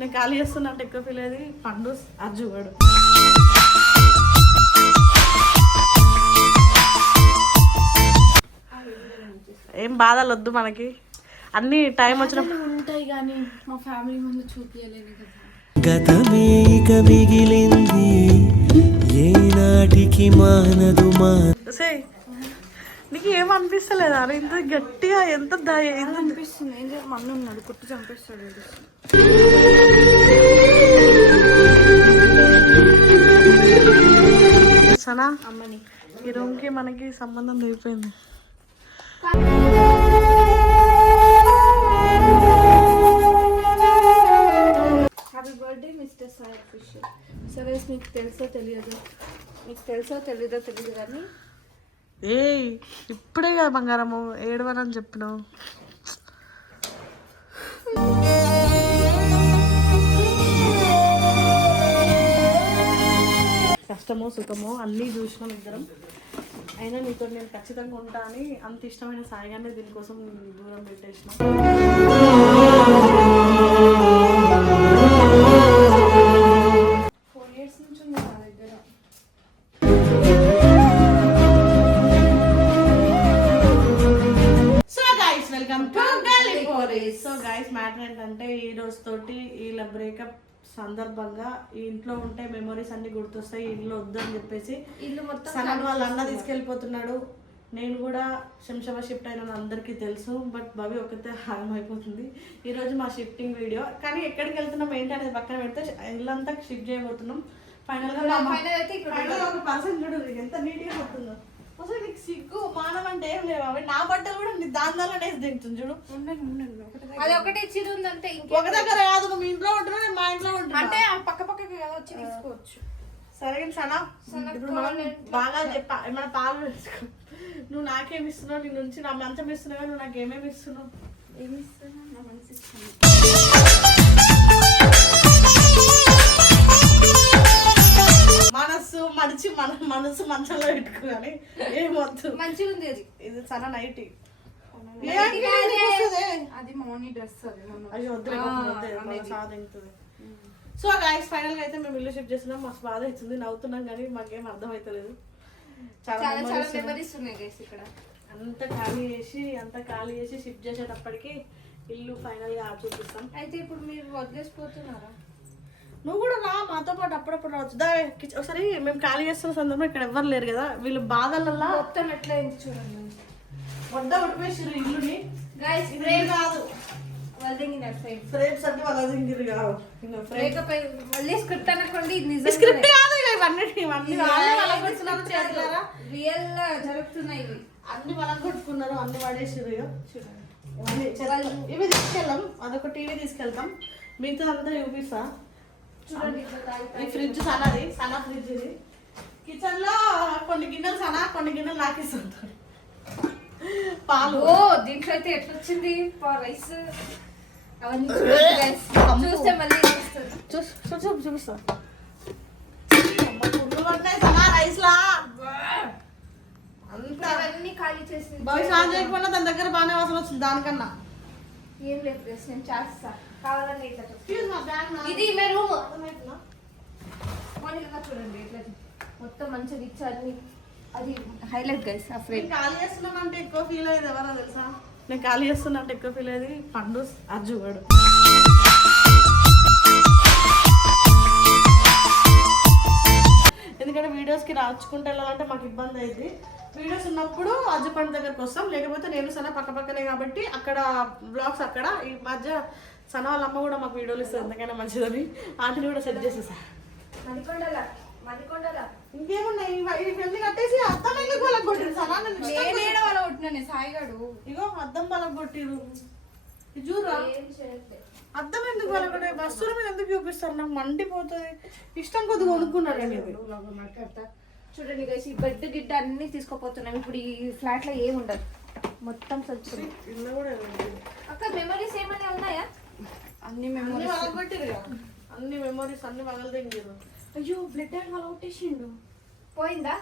నేను ఖాళీ చేస్తున్నట్టు ఎక్కువ ఫీల్ అయ్యేది పండు అర్జువాడు. ఏం బాధలు వద్దు మనకి, అన్ని టైం వచ్చినప్పుడు ఉంటాయి కానీ మా ఫ్యామిలీ ముందు చూపించలేను కదా. గతమే ఇక మిగిలింది ఏనాటికి మానదు నీకు ఏమనిపిస్తలేదా? ఇంత గట్టిగా ఎంత అనిపిస్తుంది. ఏం చేయాలి, మన్ను ఉన్నాడు కుట్టి చంపేస్తాడు. సనా అమ్మని ఈ రూమ్కి మనకి సంబంధం అయిపోయింది. Happy birthday mister Sai official. సరే మీకు తెలుసో తెలియదు, తెలియదు కానీ ఇప్పుడే కదా బంగారము ఏడవనని చెప్పినావు. కష్టమో సుఖమో అన్నీ చూసినాం ఇద్దరం. అయినా నీతో నేను ఖచ్చితంగా ఉంటా అని అంత ఇష్టమైన సాయిగానే దీనికోసం దూరం పెట్టేసిన. సో గైస్ మ్యాటర్ ఏంటంటే ఈ రోజు తోటి వీళ్ళ బ్రేకప్ సందర్భంగా ఈ ఇంట్లో ఉంటే మెమరీస్ అన్ని గుర్తొస్తాయి, ఇల్లు వద్దని చెప్పేసి సనన్ వాళ్ళ అన్న తీసుకెళ్ళిపోతున్నాడు. నేను కూడా శంషాబాద్ షిఫ్ట్ అయిన అందరికీ తెలుసు, బట్ భవి ఒకతే హారం అయిపోతుంది. ఈరోజు మా షిఫ్టింగ్ వీడియో, కానీ ఎక్కడికి వెళ్తున్నాం ఏంటి అనేది పక్కన పెడితే ఇల్లంతా షిఫ్ట్ చేయబోతున్నాం. ఫైనల్గా ఒక పర్సన్ చూడు ఎంత నీట్గా పోతుందో. అసలు నీకు సిగ్గు మానం అంటే ఏం లేవు, అవి నా బట్టలు కూడా నీ దానిలో వేసి తింటుంది చూడు. అది ఒకటే చిరు ఉందంటే ఒక దగ్గర కాదు, నువ్వు మీ ఇంట్లో ఉంటున్నా నేను మా ఇంట్లో ఉంటున్నా అంటే పక్క పక్కకి వచ్చి తీసుకోవచ్చు. సరే సనా ఇప్పుడు మనం బాగా చెప్పా ఏమైనా పాలు వేసుకో. నువ్వు నాకేమి ఇస్తున్నావు, నీ నుంచి నా మంచం ఇస్తున్నావు, నువ్వు నాకు ఏమేమి ఇస్తున్నావు? ఏమి ఇస్తున్నావు? నా మనసు ఇస్తున్నాను. మనసు మడిచి మనసు మంచంలో పెట్టుకోవాలి. ఏమొద్దు, మంచిగా ఉంది. ఇది చాలా నైట్, అది మార్నింగ్ డ్రెస్. అయ్యో వద్దు సాధించుతుంది. సో గైస్ ఫైనల్ గా అయితే మేము ఇల్లు షిఫ్ట్ చేస్తున్నాం. మస్తు బాధ అవుతుంది, నవ్వుతున్నాం కానీ మాకేం అర్థం అవుతలేదు. చాలా మెమరీస్ ఉన్నాయి గైస్ ఇక్కడ. అంత ఖాళీ చేసి షిఫ్ట్ చేసేటప్పటికి ఇల్లు ఫైనల్ గా చూపిస్తాం. అయితే ఇప్పుడు మీరు వదిలేసిపోతున్నారా? నువ్వు కూడా రా మాతో పాటు, అప్పుడప్పుడు రావచ్చు. ఒకసారి మేము ఖాళీ చేస్తున్న సందర్భంలో ఇక్కడ ఎవ్వరు లేరు కదా, వీళ్ళు బాధలల్లా మొత్తం ఎట్లా అయింది చూడండి. వద్ద ఉడిపేసారు ఇల్లుని. గైస్ ఇదే కాదు ఫ్రేమ్స్ అంటే వాళ్ళ దింగిరు కాదు, మళ్ళీ స్క్రిప్ట్ అనుకోండి. స్క్రిప్ట్ కాదు, ఇవన్నీ రియల్ గా జరుగుతున్నాయి. అన్ని మనం కొట్టుకున్నారు, అన్ని పడేసారు. ఇవి తీసుకెళ్ళాం, అదొక టీవీ తీసుకెళ్తాం, మిగతా అంతా చూపిస్తా. చూడండి ఈ ఫ్రిడ్జ్ సనా ఫ్రిడ్జ్. ఇది కిచెన్ లో కొన్ని గిన్నెలు సనా, కొన్ని గిన్నెలు నాకిస్తుంటారు. పాలు దీంట్లో అయితే ఎట్లా వచ్చింది రైస్ అవన్నీ చూస్తే మళ్ళీ చూపిస్తా. రైస్ లా అవన్నీ ఖాళీ చేసి స్నానం చేయకపోయినా దాని దగ్గర బాగానే వాసన వచ్చింది. దానికన్నా ఏం లేదు, నేను చేస్తా కావాలని. ఇది మే రూమ్ చూడండి ఎట్లా మొత్తం మంచిగా ఇచ్చారు. అది హైలైట్ గైస్. ఆ ఫ్రెండ్ ఖాళీ చేస్తున్నామంటే ఎక్కువ ఫీల్ అయ్యేది ఎవరో తెలుసా? నేను ఖాళీ చేస్తున్నట్టు ఎక్కువ ఫీల్ అయ్యేది పండు అర్జువాడు. ఎందుకంటే వీడియోస్కి రాచుకుంటూ వెళ్ళాలంటే మాకు ఇబ్బంది అయింది. వీడియోస్ ఉన్నప్పుడు అజ్జు పండు దగ్గరకు వస్తాం, లేకపోతే నేను సన పక్కనే కాబట్టి అక్కడ బ్లాగ్స్ అక్కడ. ఈ మధ్య సన వాళ్ళ అమ్మ కూడా మాకు వీడియోలు ఇస్తుంది, ఎందుకైనా మంచిదని ఆంటీని కూడా సెట్ చేసేసా. ఇంకేమున్నాయి ఇవన్నీ కట్టేసి అద్దం ఎందుకు వాళ్ళకి కొట్టిరు సనా? వాళ్ళ కొట్టిన సాయిగాడు ఇగో అద్దం వాళ్ళకి కొట్టిరు. చూరా అద్దం ఎందుకు వాళ్ళ కూడా బస్సుల మీద ఎందుకు చూపిస్తారు? నాకు మండిపోతుంది. ఇష్టం కొద్దిగా కొనుక్కున్నారు అనేది. చూడండి గైస్, ఈ బెడ్ గిడ్డ అన్ని తీసుకోపోతున్నాం. ఇప్పుడు ఈ ఫ్లాట్ లో ఏమి ఉండదు, మొత్తం సచ్చింది. ఇల్లు కూడా అక్క మెమరీస్ ఏమైనా ఉన్నాయా? అన్ని మెమరీస్ అన్ని మెమరీస్ అన్ని పగలదెంగారు. అయ్యో బ్లడ్ అండ్ వాళ్ళు కొట్టేసిండు. పోయిందా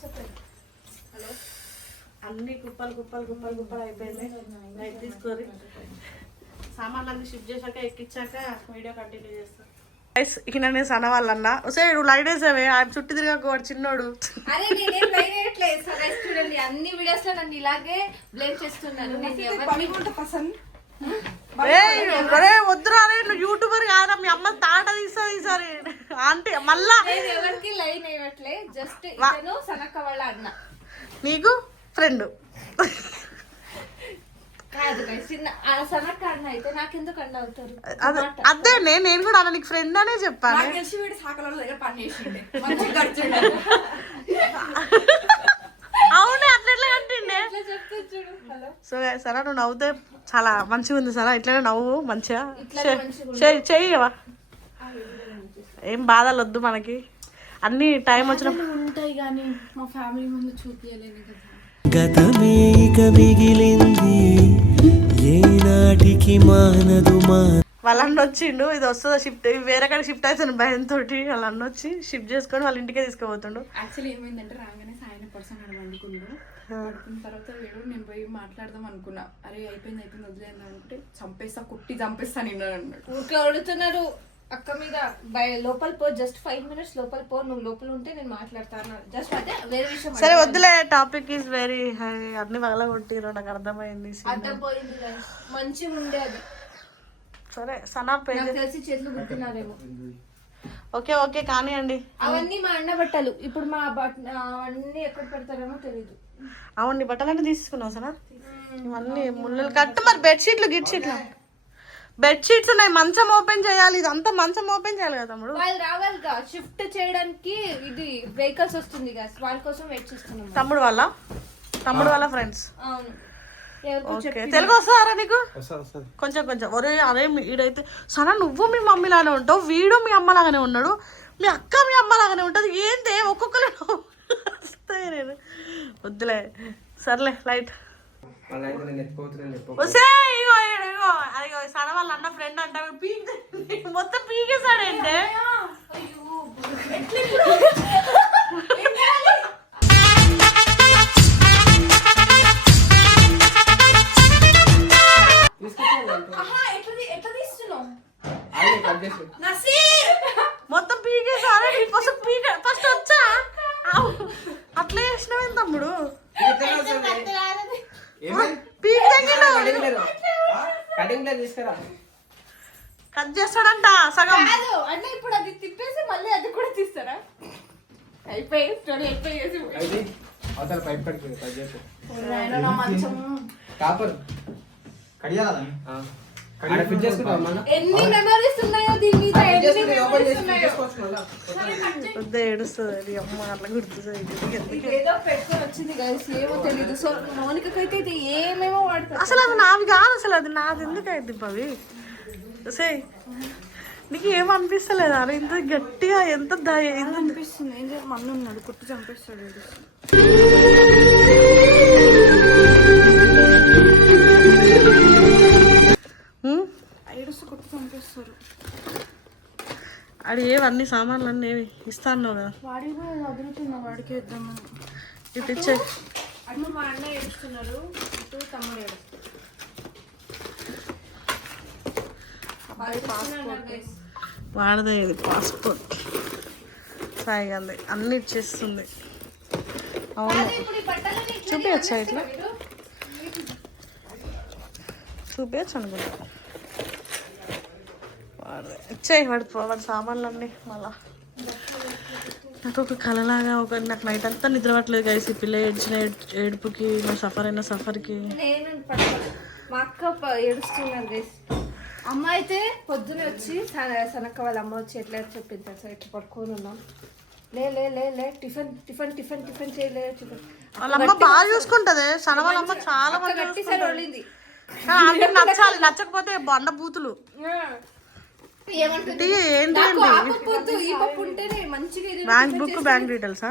చెప్పండి. హలో, అన్ని కుప్పలు అయిపోయింది. నైట్ తీసుకోరి సామాన్లన్నీ షిఫ్ట్ చేశాక ఎక్కించాక వీడియో కంటిన్యూ చేస్తాను. ఇక నేను సన్న వాళ్ళన్నా సరే నువ్వు లైట్ వేసావే ఆ చుట్టూ తిరగకు చిన్నోడు. అరే నేనేం లైన్ వేయట్లేదు. సో గైస్ చూడండి అన్ని వీడియోస్ లో నన్ను ఇలాగే బ్లేమ్ చేస్తున్నాను. నేను ఎవరిని పసంద్ అరే వద్దురా అరే నువ్వు యూట్యూబర్ కాదా మీ అమ్మ తాట తీస్తుంది ఈసారి ఆంటీ మళ్ళా. నేను ఎవరికి లైన్ వేయట్లే, జస్ట్ ఇతను సనక్క వాళ్ళ అన్న నీకు ఫ్రెండ్ కాదు గైస్. చిన్న సనక్క అన్న అయితే నాకెందుకు అన్న అవుతారు? అదే నేను కూడా అన్న నీకు ఫ్రెండ్ అనే చెప్పాను. అవునే అట్లా కంటే సో సరే నువ్వు నవ్వుతే చాలా మంచిగా ఉంది సరే ఇట్లనే నవ్వు మంచిగా చెయ్యవా. ఏం బాధలు వద్దు మనకి, అన్ని టైం వచ్చినప్పుడు ఉంటాయి కానీ మా ఫ్యామిలీ ముందు చూపించలేను కదా. గతమే ఇక మిగిలింది ఏనాటికి మానదు మా. వాళ్ళ అన్న వచ్చిండు ఇది వస్తుందో షిఫ్ట్ వేరే కాడ షిఫ్ట్ అవుతుంది భయంతో. వాళ్ళ అన్న వచ్చి షిఫ్ట్ చేసుకొని వాళ్ళ ఇంటికే తీసుకుపోతుండు. యాక్చువల్లీ ఏమైందంటే రాగానే సాయం పర్సన్ అని వండుకుండు. పడుకున్న తర్వాత వీడు నేను పోయి మాట్లాడదాం అనుకున్నా. అరే అయిపోయింది వదిలేను అంటే చంపేస్తా కుట్టి చంపేస్తా నిన్న అన్నాడు. ఊరికే అడుగుతున్నారు అక్క మీద లోపల పో, జస్ట్ 5 minutes లోపల పో, నువ్వు లోపల ఉంటే నేను మాట్లాడతాను. జస్ట్ అదే వేరే విషయం. సరే వద్దులే టాపిక్ ఈజ్ వెరీ హై. అన్ని వగల కొట్టిరు నాకు అర్థమైంది. అర్థమైంది మంచిగా ఉండే అది. సరే సనా నాకు తెలిసి చేతులు గుర్తున్నారేమో. ఓకే ఓకే కానివ్వండి. అవన్నీ మా అన్న బట్టలు. ఇప్పుడు మా అవన్నీ ఎక్కడ పెడతారేమో తెలీదు. అవును బట్టలన్నీ తీసుకున్నావు సనా ఇవన్నీ ముళ్ళు కట్టు. మరి బెడ్షీట్లు గిడ్షీట్లు బెడ్షీట్స్ ఉన్నాయి. మంచం ఓపెన్ చేయాలి. ఇదంతా మంచం ఓపెన్ చేయాలి కదా తమ్ముడు. వాళ్ళు రావాలిగా షిఫ్ట్ చేయడానికి. ఇది వెహికల్స్ వస్తుంది కదా వాళ్ళ కోసం వెయిట్ చేస్తున్నాం. తమ్ముడు వాళ్ళ ఫ్రెండ్స్. అవును. ఓకే తెలుగు వస్తారా నీకు? కొంచెం కొంచెం. ఒరే అరే వీడైతే సనా నువ్వు మీ మమ్మీ లాగానే ఉంటావు, వీడు మీ అమ్మ లాగానే ఉన్నాడు, మీ అక్క మీ అమ్మ లాగానే ఉంటుంది. ఏంటి ఒక్కొక్కరు వస్తాయి. నేను వద్దులే సర్లే లైట్. అదిగో సన వాళ్ళ అన్న ఫ్రెండ్ అంట మొత్తం పీకేసాడంటే. మొత్తం పీకేసాడు ఫస్ట్ వచ్చా అట్లా చేసినవేం తమ్ముడు? కట్ చేస్తాడంట సగం. అంటే ఇప్పుడు అది తిప్పేసి మళ్ళీ అది కూడా తీస్తారా? అయిపోయి స్టోరీ అయిపోయేసి ఎన్ని మెమరీస్ ఉన్నాయో దీని మీద. ఏడుస్తుంది అమ్మ అట్లా గుర్తుంది. ఏదో పెట్టుకొని వచ్చింది గైస్, ఏమో తెలీదు. సో మౌనికైతే ఇది ఏమేమో వాడతారు. అసలు అది నావి కాదు, అసలు అది నాది ఎందుకు అయితే అవి సే నీకు ఏమనిపిస్తలేదా? అరే ఇంత గట్టిగా ఎంత అనిపిస్తుంది. ఏం చేయాలి మన్ను ఉన్నాడు కుట్టి చంపేస్తాడు. కుట్టి చంపేస్తారు. అది ఏవన్నీ సామాన్లు అన్నీ ఇస్తాను కదా. వాడికి కూడా వదులుతున్నా వాడికి ఇద్దామని. ఇటు ఇచ్చే అటు మా అన్న ఏడుస్తున్నారు, ఇటు తమ్ముడు ఏడుస్తున్నారు. వాడదే ఇది పాస్పోర్ట్ సాయిగంది అన్ని ఇచ్చేస్తుంది. అవును చూపించచ్చా ఇట్లా చూపించచ్చు అనుకుంటా. వాడదే ఇచ్చాయి వాడి సామాన్లన్నీ. మళ్ళా నాకు ఒక కళలాగా నాకు నైట్ అంతా నిద్ర పట్టలేదు గైస్. ఈ పిల్ల ఏడ్చిన ఏడుపుకి నువ్వు సఫర్ అయిన సఫర్కి. మా అక్క ఏడుస్తున్నారు గైస్. అమ్మ అయితే పొద్దున వచ్చి సనక్క వాళ్ళ అమ్మ వచ్చి ఎట్లా చెప్పింది సార్ ఇట్లా పడుకొని ఉన్నాం. లే లే లే లే టిఫిన్ టిఫిన్ టిఫిన్ టిఫిన్ చేయలే. వాళ్ళ అమ్మ బాగా చూసుకుంటది. సన వాళ్ళ అమ్మ చాలా బాగా గట్టి సార్ వండింది. నచ్చాలి, నచ్చకపోతే బండ బూతులు. ఏమంటుంది బ్యాంక్ బుక్ బ్యాంక్ డీటెయిల్సా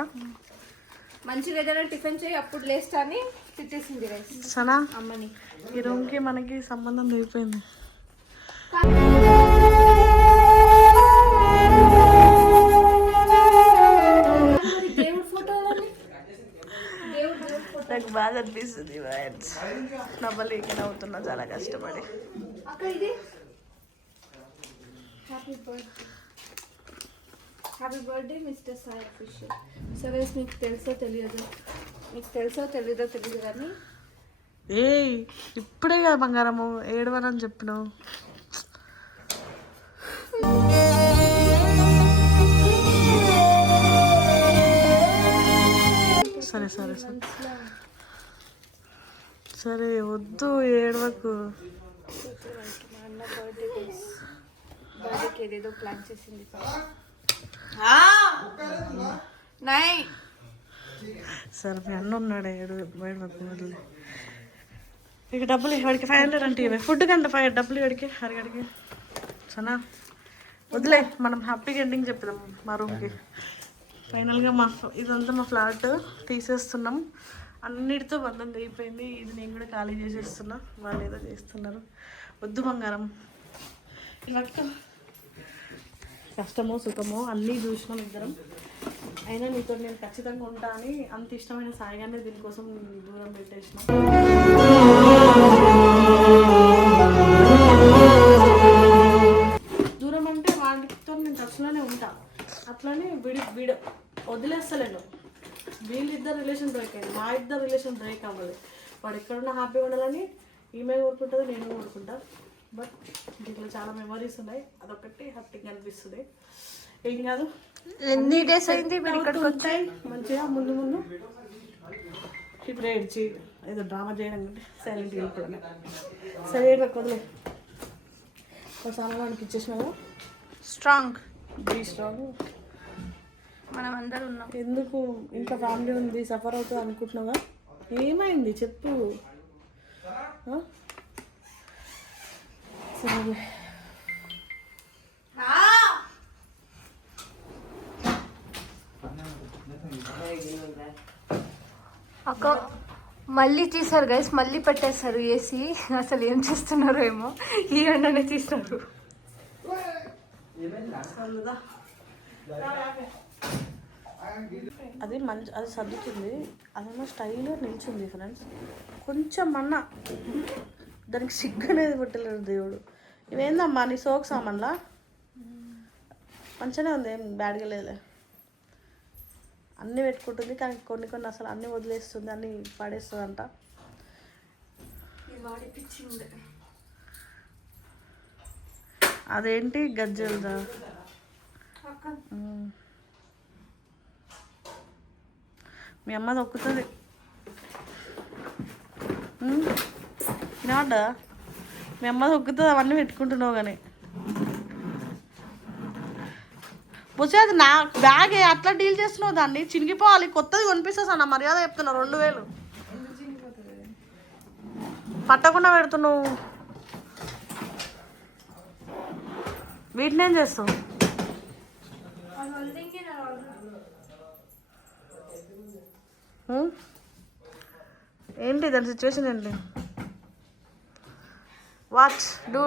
మంచిగా ఏదైనా టిఫిన్ చేయి అప్పుడు లేస్తా అని తిట్టేసింది సనా. అమ్మని ఈ రూమ్ కి మనకి సంబంధం అయిపోయింది. నాకు బాగా అనిపిస్తుంది. డబ్బులు అవుతున్నా చాలా కష్టపడి. అక్క ఇది happy birthday mister Sai official. So guys మీకు తెలుసో తెలియదు కానీ ఏయ్ ఇప్పుడే కదా బంగారము ఏడవనని చెప్పినావు. సరే సరే సరే సరే వద్దు ఏడవకు. మా అన్న బర్త్డేకి ఏదేదో ప్లాన్ చేసింది. సరే మీ అన్న ఉన్నాడు ఏడవకు వదిలే. ఇక డబ్బులు వాడికి 500 అంటే ఇవే ఫుడ్ కంటే 5 డబ్బులు అడిగి అడిగడికి సనా వదిలే. మనం హ్యాపీగా ఎండింగ్ చెప్దాం మా రూమ్కి. ఫైనల్గా ఇదంతా మా ఫ్లాట్ తీసేస్తున్నాం. అన్నిటితో బంధం అయిపోయింది. ఇది నేను కూడా ఖాళీ చేసేస్తున్నా. వాళ్ళు ఏదో చేస్తున్నారు. వద్దు బంగారం ఇవక్క. కష్టమో సుఖమో అన్నీ చూసినాం ఇద్దరం. అయినా నీతో నేను ఖచ్చితంగా ఉంటా అని అంత ఇష్టమైన సాయిగానే దీనికోసం దూరం పెట్టేసిన. దూరం అంటే వాడితో నేను టచ్లోనే ఉంటా. అట్లనే విడ వదిలేస్తలేను. వీళ్ళిద్దరు రిలేషన్ బ్రేక్ అయింది, మా ఇద్దరు రిలేషన్ బ్రేక్ అవ్వాలి. వాడు ఎక్కడున్నా హ్యాపీగా ఉండాలని ఈమె కోరుకుంటుంది, నేను కోరుకుంటా. బట్ దీంట్లో చాలా మెమరీస్ ఉన్నాయి. అదొకటి హ్యాపీగా అనిపిస్తుంది. ఏం కాదు, ఎన్ని డేస్ అయింది మీరు ఇక్కడికి వచ్చాయి మంచిగా ముందు ముందు. ఇప్పుడు ఏడ్చి ఏదో డ్రామా చేయడం కంటే సైలెంట్ వెళ్ళిపోవడమే. సరే ఏడవకు వదిలే. ఒక సామానికి ఇచ్చేసినావు. Strong be strong. మనం అందరూ ఉన్నాం. ఎందుకు ఇంత ఫ్యామిలీ ఉంది సఫర్ అవుతుంది అనుకుంటున్నావా? ఏమైంది చెప్పు. సరే అక్క మళ్ళీ తీసారు గైస్, మళ్ళీ పెట్టేస్తారు ఏసీ. అసలు ఏం చేస్తున్నారో ఏమో, ఈ ఎండనే తీస్తారు. అది మంచి, అది సర్దుతుంది. అదేమో స్టైల్గా నిల్చుంది ఫ్రెండ్స్. కొంచెం అన్న దానికి సిగ్గు అనేది పెట్టలేడు దేవుడు. ఇవేందమ్మా నీ సోక్ సామాన్లా? మంచిగానే ఉంది, ఏం బ్యాడ్గా లేదులే. అన్నీ పెట్టుకుంటుంది కానీ కొన్ని కొన్ని అసలు అన్నీ వదిలేస్తుంది, అన్నీ పడేస్తుంది అంట. అదేంటి గజ్జలదా? మీ అమ్మ దొక్కుతుంది నాడా? మీ అమ్మ దొక్కుతుంది, అవన్నీ పెట్టుకుంటున్నావు కానీ. బుచ్చే అది నా బ్యాగ్ అట్లా డీల్ చేస్తున్నావు, దాన్ని చినిగిపోవాలి. కొత్తది కొనిపిస్తా నా మర్యాద చెప్తున్నా. 2000 పట్టకుండా పెడుతున్నావు. వీటిని ఏం చేస్తావు? ఏంటి దాని సిచ్యువేషన్ ఏంటి? Watch do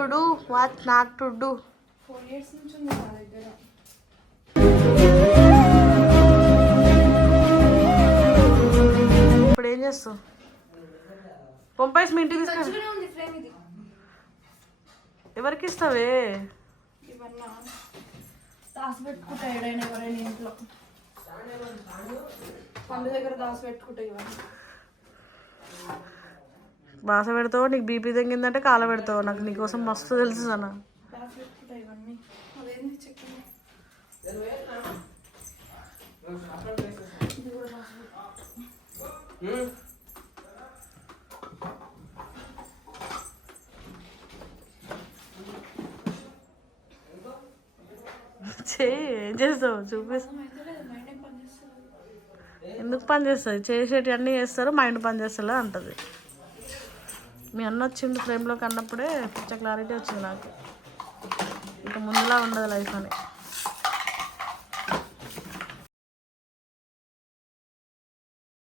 watch not to do. 4 years నుంచి ఉంది నా దగ్గర. ఇప్పుడు ఏం చేస్తావు? పంపేసి మీ ఇంటికి తీసుకు. ఎవరికి ఇస్తావే? ఇవన్నా దాసి పెట్టుకుంటా ఏడైనా ఎవరైనా ఇంట్లో పండు దగ్గర దాసి పెట్టుకుంటా. ఇవన్నీ బాస పెడతావు, నీకు బీపీ తగ్గిందంటే కాల పెడతావు. నాకు నీకోసం మస్తు తెలుసు అన్న. దాసి పెట్టుకుంటా ఇవన్నీ. అదేంది చెక్కింది ఇది కూడా దాసి ఏం చేస్తావు చూపిస్తా. ఎందుకు పని చేస్తుంది? చేసేటి అన్నీ చేస్తారు, మైండ్ పని చేస్తారు అంటది. మీ అన్న వచ్చింది ఫ్రేమ్లోకి అన్నప్పుడే కొంచెం క్లారిటీ వచ్చింది నాకు. ఇంకా ముందులా ఉండదు లైఫ్ అని.